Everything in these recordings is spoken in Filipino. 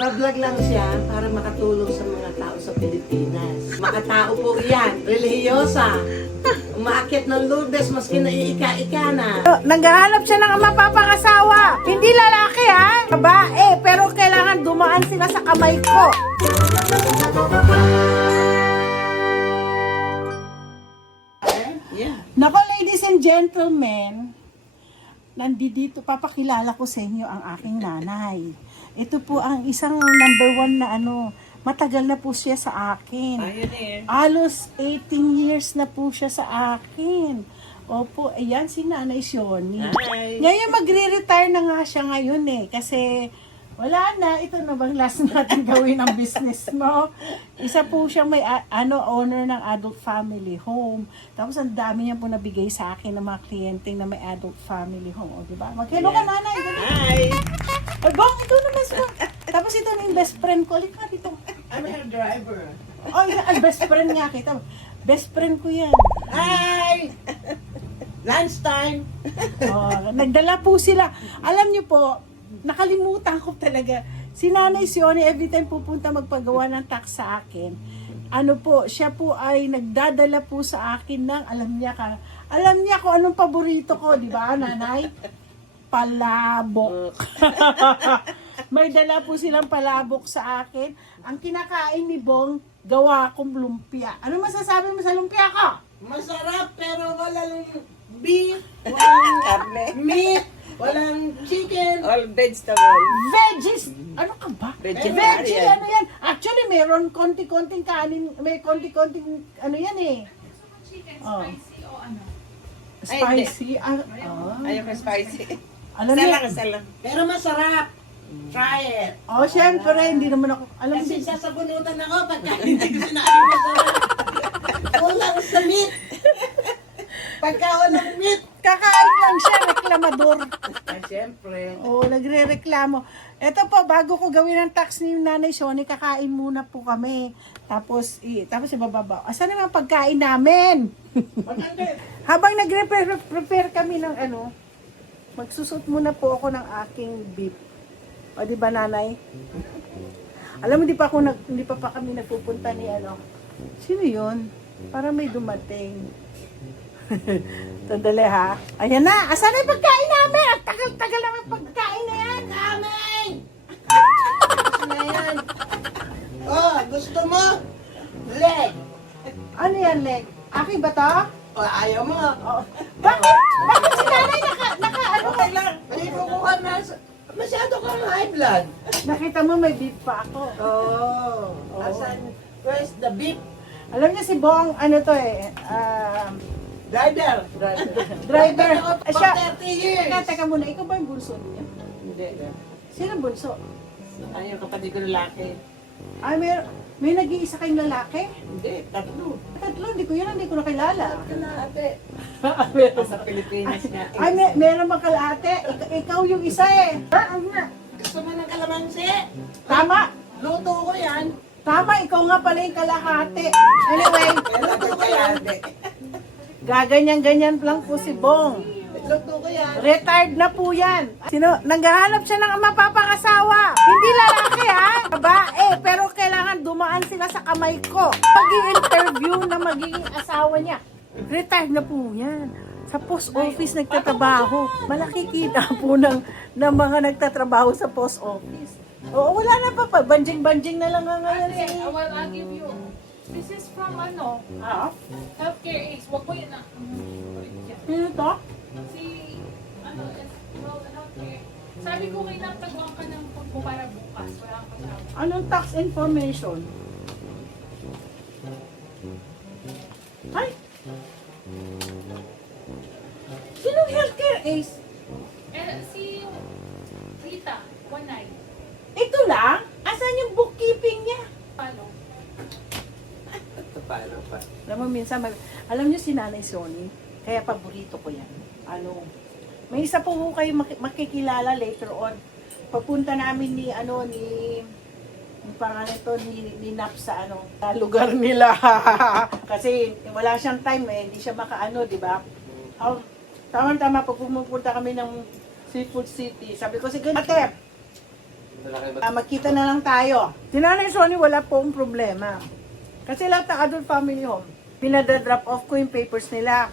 Nagpa-vlog lang siya para makatulong sa mga tao sa Pilipinas. Makatao po yan, relihiyosa. Umaakit ng Lourdes maski naiika-ika na. Naghahanap siya ng mapapangasawa. Hindi lalaki ha, babae. Pero kailangan dumaan sila sa kamay ko. Yeah. Nako, ladies and gentlemen, nandito, papakilala ko sa inyo ang aking nanay. Ito po ang isang number 1 na matagal na po siya sa akin. Ayun eh. Halos 18 years na po siya sa akin. Opo, ayan si Nanay Shoni. Hi. Ngayon magre-retire na nga siya ngayon eh. Kasi wala na, ito na bang last natin gawin ang business mo? Isa po siya may owner ng adult family home. Tapos ang dami niya po nabigay sa akin ng mga kliyente na may adult family home. O, diba? Mag-hello ka, nanay. Hi. Ay, bang, ito naman siya. Tapos ito na yung best friend ko. Alika dito. I'm a driver. Oh, yan, best friend nga kita. Best friend ko yan. Hi! Lunchtime! Oh, nagdala po sila. Alam niyo po, nakalimutan ko talaga. Si Nanay Shoni, every time pupunta magpagawa ng tax sa akin, siya po ay nagdadala po sa akin ng, alam niya kung anong paborito ko, di ba, Nanay? Palabok. May dala po silang palabok sa akin. Ang kinakain ni Bong, gawa kong lumpia. Ano masasabi mo sa lumpia ko? Masarap pero walang beef, walang meat, walang chicken. All vegetable. Veggies! Ano ka ba? Vegetarian. Veggie, ano yan? Actually, meron konti-konting kanin, may konti-konting, yan eh. Chicken, Oh. spicy o ano? Spicy. Ayaw ko spicy. Alam Isa niyo, lang, isa lang. Pero masarap. Try it. oh, syempre, hindi naman ako, alam Kasi mo, sasabunutan ako pagka hindi ko sinabing masarap. Kulang sa meat. Pagka walang meat. kakain lang siya, reklamador. Siyempre. Oo, nagre-reklamo. Ito po, bago ko gawin ang tax ni Nanay Shoni, kakain muna po kami. Tapos ibababa. Asan naman ang pagkain namin? Habang nagre-prepare kami ng magsusot muna po ako ng aking beef. O, di ba, Nanay? Alam mo, hindi pa kami nagpupunta ni Sino yun? Parang may dumating. Tandali ha. Ayan na. Asan na yung pagkain namin? Ang tagal-tagal naman pagkain na yan. Kaming! Na yan. Oh, gusto mo? Leg. Ano yan, Leg? Akin ba to? O, ayaw mo. Oo. Bakit? Bakit si nanay Okay lang. May kukuha na. Masyado kang high blood. Nakita mo may beef pa ako. Oh. Asan? Where's the beef? Alam niya si Bong, Driver. driver. Ako Siya, for 30 years. teka muna, ikaw ba yung bunso niya? Hindi. Sino bunso? Ayaw kapatid ko lalaki. Ay, may nag-iisa kayong lalaki? Hindi, tatlo. Tatlo, hindi ko nakilala. Kalahati. Sa Pilipinas nga. Ay, meron bang kalahati? Ikaw yung isa eh. Gusto mo ng kalamansi? Tama. Luto ko yan. Tama, ikaw nga pala yung kalahati. Anyway, Luto ko yan. gaganyan-ganyan lang po si Bong. Luto ko yan. Retired na po yan. Naghahanap siya ng mapapangasawa. Hindi lalaki ha, babae. Pero kailangan dumaan sila sa kamay ko. Mag-i-interview na magiging asawa niya. Retired na po yan. Sa post office nagtatrabaho. Malaki kita po ng mga nagtatrabaho sa post office. Oo, wala na pa. Banjing-banjing na lang nga ngayon. Okay, well, I'll give you. This is from Healthcare Ace. Wag ko yun na. Sino to? Si, Healthcare. Sabi ko kay nagtagawang ka ng pagpupara bukas. Wala kang kasama. Anong tax information? Ay! Sinong healthcare ace? Si Rita, 19. Ito lang? Asan yung bookkeeping niya? Paano? Paano pa? Alam mo, minsan, alam niyo si Nanay Shoni, kaya paborito ko yan. May isa po kayo makikilala later on. Papunta namin ni pangalan ito ni Nap sa lugar nila. Kasi wala siyang time hindi siya di ba? Tama-tama pag pumupunta kami ng Seafood City. Sabi ko, sige, ate, Magkita na lang tayo. Si Nanay Sony wala pong problema. Kasi lahat ng adult family home, pinada-drop off ko yung papers nila.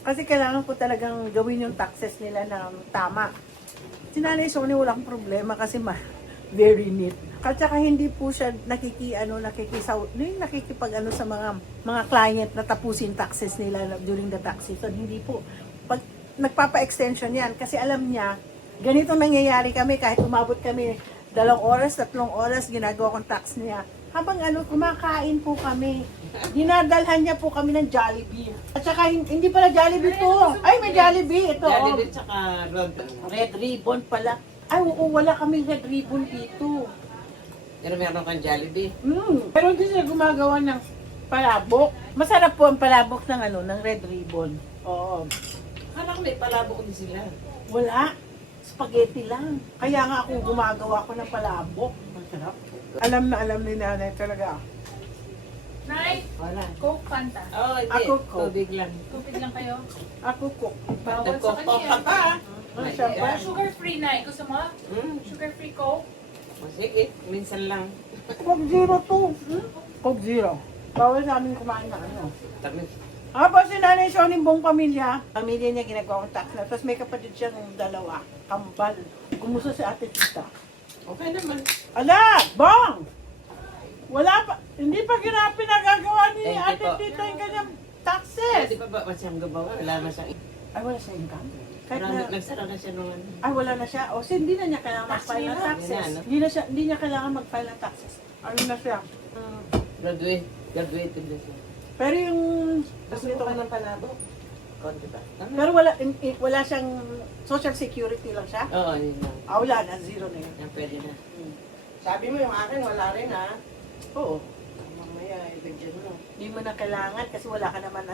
Kasi kailangan ko talagang gawin yung taxes nila na tama. Si Nanay Sony walang problema kasi very neat. At saka hindi po siya nakikipag sa mga client na tapusin taxes nila during the tax season. Hindi po. Pag nagpapa-extension yan kasi alam niya, ganito nangyayari kami kahit umabot kami 2 oras, 3 oras, ginagawa kong tax niya. Habang kumakain po kami. Dinadalhan niya po kami ng Jollibee. At saka hindi pala Jollibee to. Ay, may Jollibee. Ito, Jollibee tsaka Red Ribbon pala. Ay, oo, wala kaming Red Ribbon dito. Pero meron kang Jollibee. Pero hindi sila gumagawa ng palabok. Masarap po ang palabok ng Red Ribbon. Oo. Akala ko may palabok din sila. Wala. Spaghetti lang. Kaya nga ako gumagawa ko ng palabok. Masarap. Alam na alam ni Nanay talaga. Nay, Wala. Coke, Fanta. Oh, hindi. Ako ko. Tubig lang. Tubig lang kayo. Ako cook. Bawal sa Nagkokok ka kanya. pa. Ang sarap. Sugar free na. Gusto mo? Sugar free Coke? Sige, minsan lang. Coke Zero to. Coke Zero. Bawal sa amin kumain na Tamis. Tapos si Nanay Sony buong pamilya. Pamilya niya ginagawa kong tax na. Tapos may kapatid siya ng 2. Kambal. Kumusta si Ate Tita? Okay naman. Ala! Bong! Wala pa. Hindi pa pinagagawa ni Thank you Ate po. Tita yung kanyang Hindi taxes. pa ba siyang gabawa? Wala na siyang... Ay, wala siya income. Kahit Parang na, nagsara na siya nung ano. ay, wala na siya. O, hindi na niya kailangan Tax mag-file ng nila. taxes. Yan, no? Hindi niya kailangan mag-file ng taxes. Ano na siya? Graduated na siya. Pero yung... Gusto mo ka ng palabok? Konti ba? Pero wala siyang social security lang siya. Oo, yun lang. Wala na. Zero na yun. Yan, pwede na. Sabi mo yung akin, wala rin ha. Oo. Mamaya, ibigyan mo. Hindi mo na kailangan kasi wala ka naman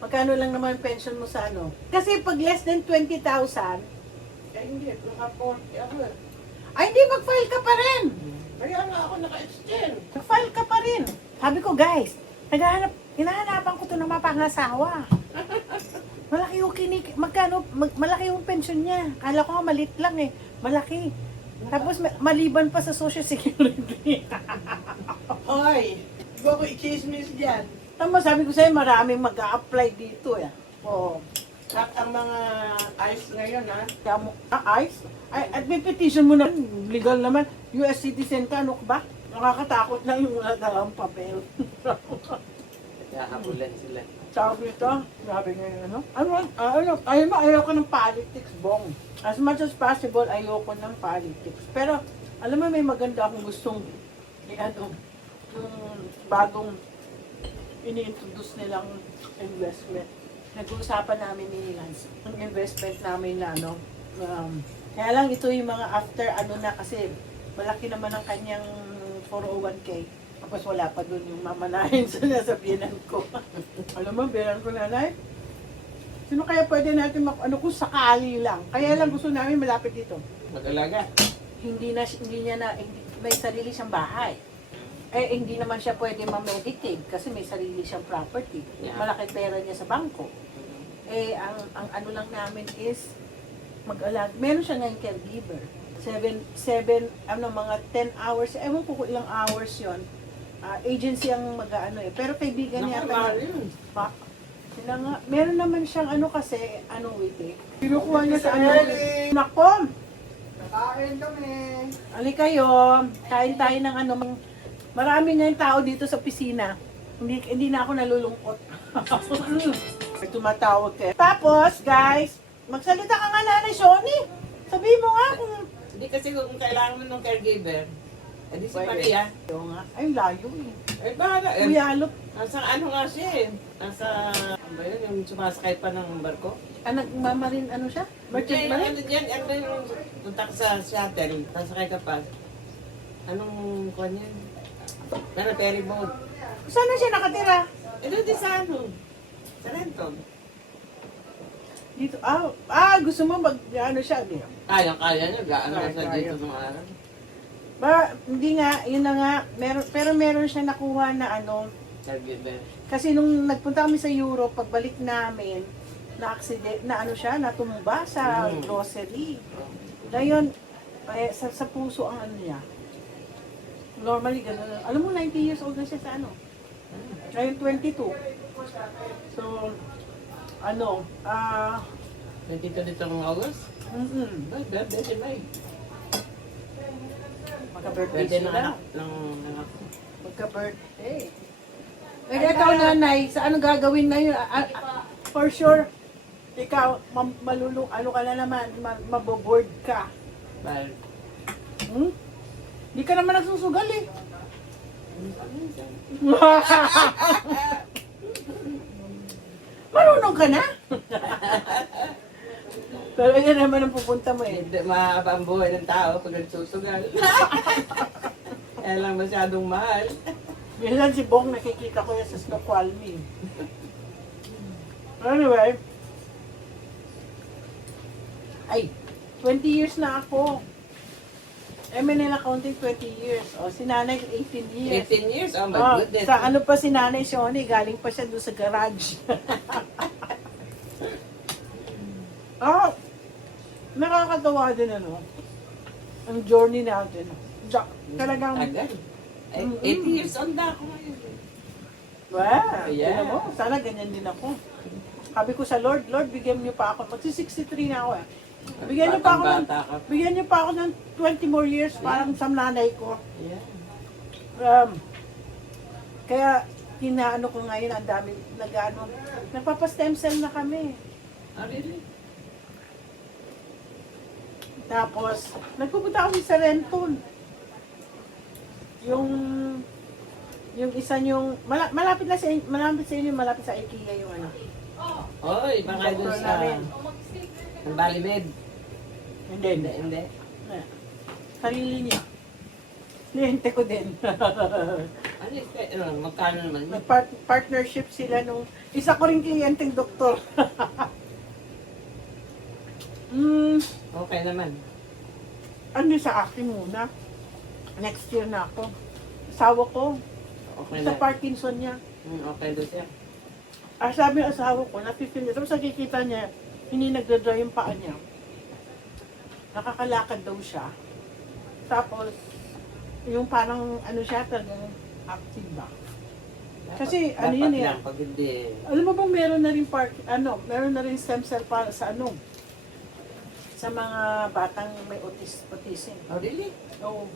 magkano lang naman pension mo sa Kasi pag less than 20,000, Eh hindi, naka-40 ako eh. ay hindi, mag-file ka pa rin. Kaya nga ako naka-extend. Mag-file ka pa rin. Sabi ko, guys, hinahanapan ko to ng mapangasawa. Malaki yung malaki yung pension niya. Kala ko nga malit lang eh. Malaki. Tapos maliban pa sa social security. Hoy, di ba ko i-chismis dyan? Tama, sabi ko sa'yo, maraming mag-a-apply dito eh. Oo. At ang mga ICE ngayon ha. Kaya mo, ICE? Ay, at may petition mo na, legal naman. US citizen ka, ano ka ba? Nakakatakot lang yung wala dalang papel. Hahabulan sila. Sabi ito, sabi nga yun, ayaw ko ng politics, Bong. As much as possible, ayaw ko ng politics. Pero, alam mo, may maganda akong gustong, yung bagong ini-introduce nilang investment. Nag-uusapan namin ni Lance, ang investment namin na kaya lang ito yung mga after na kasi malaki naman ang kanyang 401k. Tapos wala pa dun yung mamanahin sa nasabihan ko. Alam mo, bilang ko nanay, sino kaya pwede natin kung sakali lang. Kaya lang gusto namin malapit dito. Mag-alaga. Hindi may sarili siyang bahay. Eh, hindi naman siya pwede ma-medicaid kasi may sarili siyang property. Yeah. Malaki pera niya sa bangko. Eh, ang lang namin is mag-alag. Meron siya ngayong caregiver. Mga 10 hours. Ewan ko kung ilang hours yon. Agency ang pero kaibigan niya. Mahal yun. Sila nga, meron naman siyang kasi, wait eh. Kinukuha niya sa Nako! Nakain kami. Ali kayo, kain tayo ng marami nga yung tao dito sa opisina. Hindi na ako nalulungkot. May tumatawag eh. Tapos, guys, magsalita ka nga Nanay Sony. Sabihin mo nga kung... Hindi kasi kung kailangan mo ng caregiver, edi si Pwede. Maria. Yung nga, ay layo eh. Eh, bahala. Kuya Alop, Nasa nga siya eh. Nasa, ano ba yun, yung sumasakay pa ng barko? nagmamarin siya? Merchant Yung marin? ano dyan, ano yung punta ka sa shuttle, sasakay ka pa. Anong kuha niyan? Pero ferry boat. Saan na siya nakatira? Eh, doon din sa ano? Sa Rentog. Dito, gusto mo siya, di ba? Kaya niya, gaano Kaya, sa kaya. dito ng araw. Hindi nga, yun na nga, pero meron siya nakuha na Caregiver. kasi nung nagpunta kami sa Europe, pagbalik namin, na accident, na siya, natumba sa grocery. Ngayon, Ay, sa puso ang ano niya. Normally, gano'n. Alam mo, 90 years old na siya sa ano. Ngayon, 22. So, ano, 22 nitong August? Ay, birthday si May. magka-birthday Birthday ng sila. anak. Ng anak ko. Magka-birthday. Eh, ikaw, nanay, sa ano gagawin na yun? For sure, ikaw, ano ka na naman, maboboard ka. Bal. Hmm? Di ka naman nagsusugal eh. Marunong ka na? Pero yan naman ang pupunta mo eh. Hindi mahaba ang buhay ng tao pag nagsusugal. Kaya lang masyadong mahal. Minsan si Bong nakikita ko yan sa Snoqualmie. Anyway, ay, 20 years na ako. MNL accounting 20 years. O, si nanay 18 years. 18 years? Oh my Oh, goodness. sa ano pa si nanay Shoni, galing pa siya doon sa garage. Nakakatawa din ano. Ang journey natin. Talagang, Tagal. Ay, 80 years old na ako ngayon. wow, Yeah. tingnan mo, sana ganyan din ako. Sabi ko sa Lord, Bigyan niyo pa ako. Magsi-63 na ako eh. Bigyan niyo pa ako ng, Batang-bata ka. bigyan niyo pa ako ng 20 more years parang sa nanay ko. Yeah. Kaya hinaano ko ngayon, ang dami nagpapa-stem cell na kami. Oh, really? Tapos, nagpupunta kami sa Renton. Yung isa yung, malapit sa inyo, malapit sa IKEA yung ano. Oy, baka doon Doktor sa... namin. Ang Balimed. Hindi, Hindi, hindi. Sarili niya. Kliyente ko din. Ano, magkano naman yun? Partnership sila nung, isa ko rin kliyenteng doktor. Okay naman. Ano sa akin muna. Next year na ako. Asawa ko, Okay sa na. Parkinson niya. Okay doon siya. Sabi ng asawa ko, napipil niya. Tapos nakikita niya, hindi nagdadry yung paa niya. Nakakalakad daw siya. Tapos, yung parang ano siya, talagang active ba? Kasi, ano yun eh. Dapat lang, pag hindi... Alam mo bang meron na rin meron na rin stem cell para sa ano? Sa mga batang may autism. Oh, really? Oo.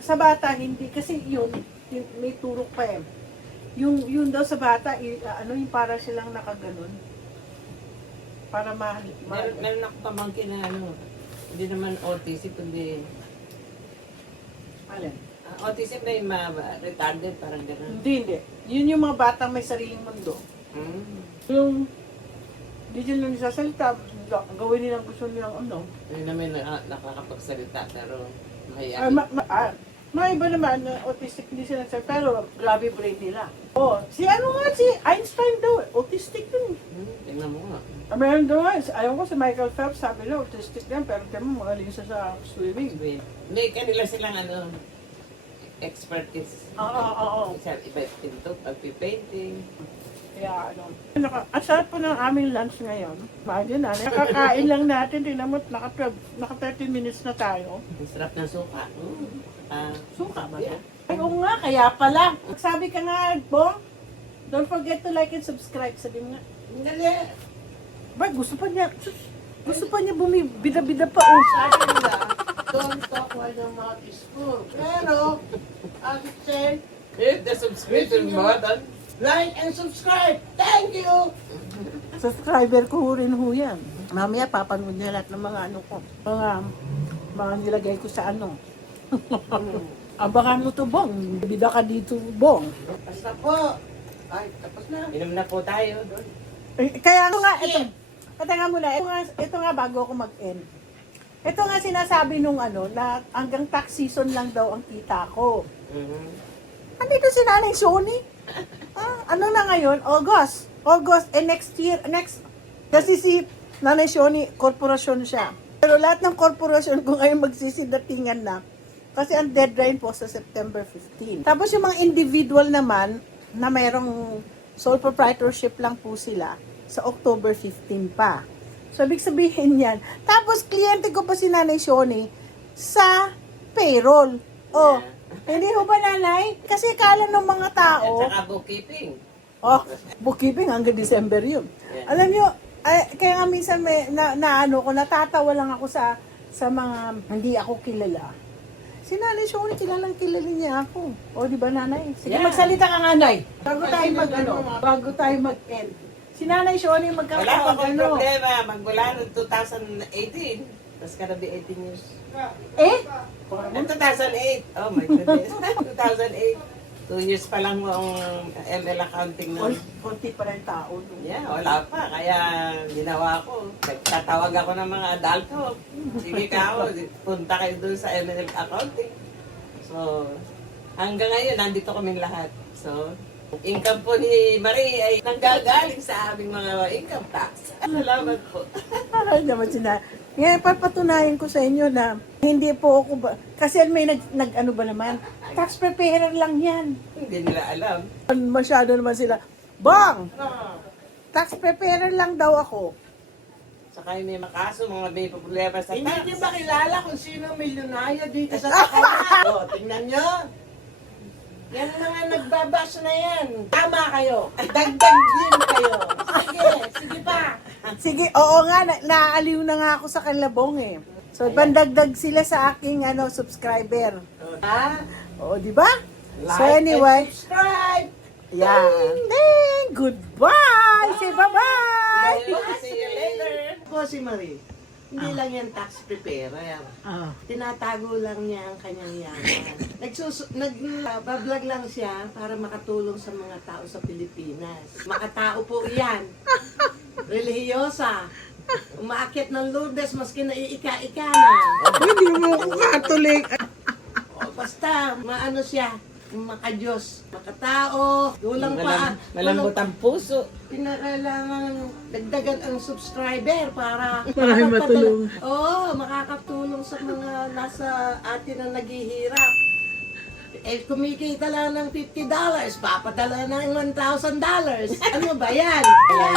Sa bata, hindi. Kasi yun may turok pa eh. Yung daw sa bata, yung para silang nakaganon. Para Meron ako pamangkin na ano, hindi naman autism, kundi... Alin? Autism na yung retarded, parang gano'n. Hindi. Yun yung mga batang may sariling mundo. Yung, hindi nila nisasalita, gawin nilang gusto nilang ano. Hindi naman nakakapagsalita, pero Ay, mahihayin. mga iba naman, autistic hindi sila nagsasalita, pero grabe brain nila. Oh, si Einstein daw, autistic din. Tingnan mo nga. Meron daw, ayaw ko si Michael Phelps, sabi na, autistic din, pero tingnan mo, magaling siya sa swimming. May kanila silang ano, expert kids. Oo. Isa, iba yung pinto, pagpipainting. Kaya ang sarap po ng aming lunch ngayon. Imagine na, nakakain lang natin, tingnan mo, naka 30 minutes na tayo. Ang sarap ng suka. Suka ba Yeah. ito? Ay, oo nga, kaya pala. Sabi ka nga, Bong, don't forget to like and subscribe. Sabi mo nga, Dali. ba, gusto pa niya bumibida-bida pa, oh. Sabi nila, don't talk while your mouth is full. Pero, as it said, Hit the subscription button. like and subscribe. Thank you! Subscriber ko rin ho yan. Mamaya, papanood niya lahat ng mga ano ko. Mga nilagay ko sa ano. Abangan mo to, Bong. Bida ka dito, Bong. Basta po. Ay, tapos na. Inom na po tayo doon. Kaya nga, Patanga muna, ito nga bago ako mag-end. Ito nga sinasabi nung ano, na hanggang tax season lang daw ang kita ko. Andito si Nanay Sony. Ano na ngayon? August, kasi si Nanay Sony, korporasyon siya. Pero lahat ng korporasyon kung ngayon magsisidatingan na, kasi ang deadline po sa September 15. Tapos yung mga individual naman, na mayroong sole proprietorship lang po sila, sa October 15 pa. So, ibig sabihin yan. Tapos, kliyente ko pa si Nanay Shoni sa payroll. Oh, hindi ho ba, Nanay? Kasi kala ng mga tao, At saka bookkeeping. oh, bookkeeping hanggang December yun. Yeah. Alam nyo, kaya nga minsan natatawa lang ako sa mga hindi ako kilala. Si Nanay Shoni, kilalang kilala niya ako. O, di ba, Nanay? Sige, Yeah. magsalita ka nga, Nay. Bago tayo mag-end. Si Nanay Shoni, Wala akong problema. Magmula noong 2018. Tapos ka na be 18 years. Eh? Noong 2008. Oh my goodness. 2008. 2 years pa lang mo ang ML accounting nun. Konti pa rin tao. No? Yeah, wala pa. Kaya ginawa ko. Nagtatawag ako ng mga adulto. Sige ka ako, punta kayo doon sa ML accounting. So, hanggang ngayon, nandito kaming lahat. So, income po ni Marie ay nanggagaling sa aming mga income tax. Salamat po. Ay, naman sina. Ngayon, papatunayan ko sa inyo na hindi po ako ba, kasi may nag-ano ba naman, tax preparer lang yan. Hindi nila alam. Masyado naman sila, Bang! Tax preparer lang daw ako. Saka yung may makaso, mga may problema sa Hindi tax. niyo ba kilala kung sino ang milyonaryo dito sa Tacoma? O, tingnan niyo. Yan mga nagbabash na yan. Tama kayo. Dagdag din kayo. Sige, sige pa. Sige, oo nga, naaaliw na nga ako sa kanlabong eh. So, bandagdag sila sa aking subscriber. Ha? Oo, di ba? Like So anyway, and subscribe. yan. Ding! Goodbye! Say bye-bye! See you later. Po si Marie. Hindi lang yan tax preparer. Ah. Tinatago lang niya ang kanyang yaman. Nag-vlog lang siya para makatulong sa mga tao sa Pilipinas. Makatao po yan. Relihiyosa. Umaakyat ng Lourdes maski naiika-ika na. Hindi mo ako Catholic. O, basta, maano siya, makadiyos, makatao, kulang pa. Malambot ang puso. Pinakailangan dagdagan ang subscriber para Maraming matulong. Oo, makakatulong sa mga nasa atin na naghihirap. Eh, kumikita lang ng $50, papadala ng $1,000. Ano ba yan? Kaya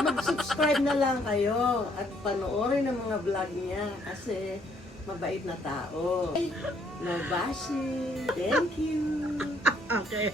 mag-subscribe na lang kayo at panoorin ang mga vlog niya kasi mabait na tao. No bashing. Thank you. Okay.